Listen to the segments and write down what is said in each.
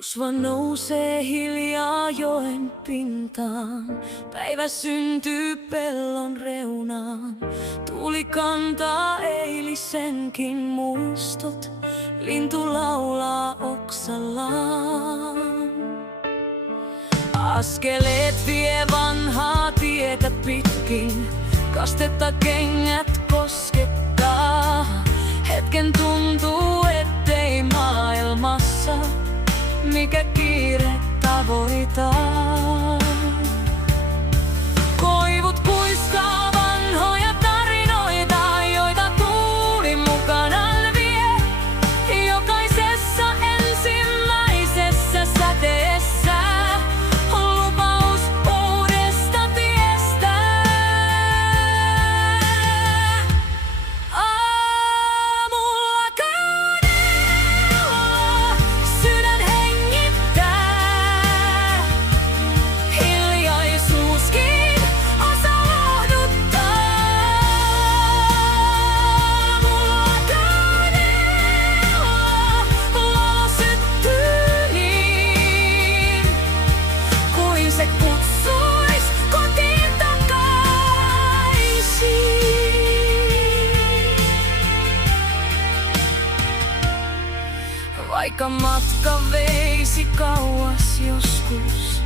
Usva nousee hiljaa joen pintaan, päivä syntyy pellon reunaan. Tuuli kantaa eilisenkin muistot, lintu laulaa oksallaan. Askeleet vie vanhaa tietä pitkin, kastetta kengät koskettaa. Hetken tuntuu, ettei maailmassa mikä kiire tavoittaa. Koivut kuistaa vanhoja tarinoita, joita tuuli mukanaan vie. Jokaisessa ensimmäisessä säteessä on lupaus uudesta tiestä. Aamulla kaneella sydän hengittää. Hiljaisuuskin osaa lohduttaa. Aamulla kaneella valo syttyy niin, kuin se kutsuis kotiin takaisin. Vaikka matka veisi kauas joskus,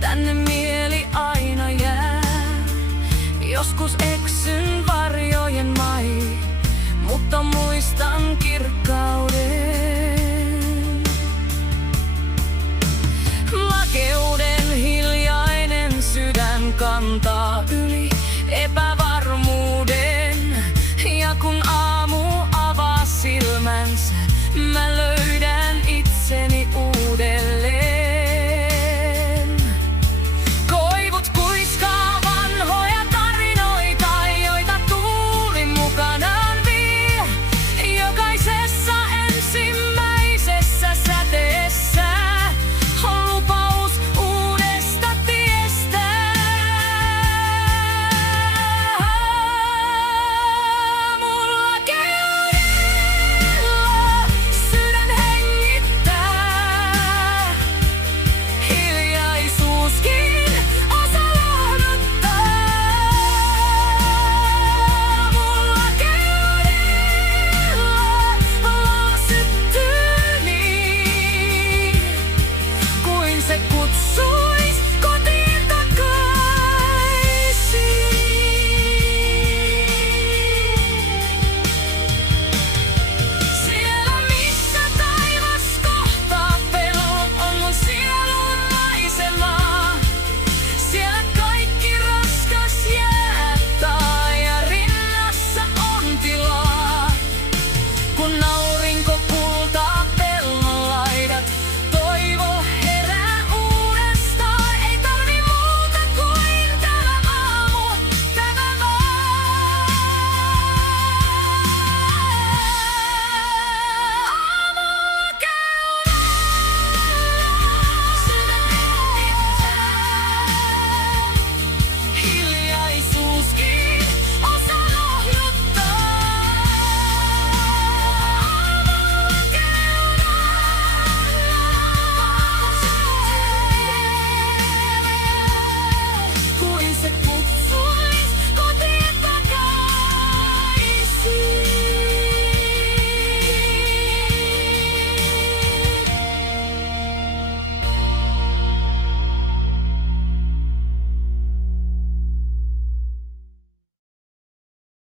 tänne mieli aina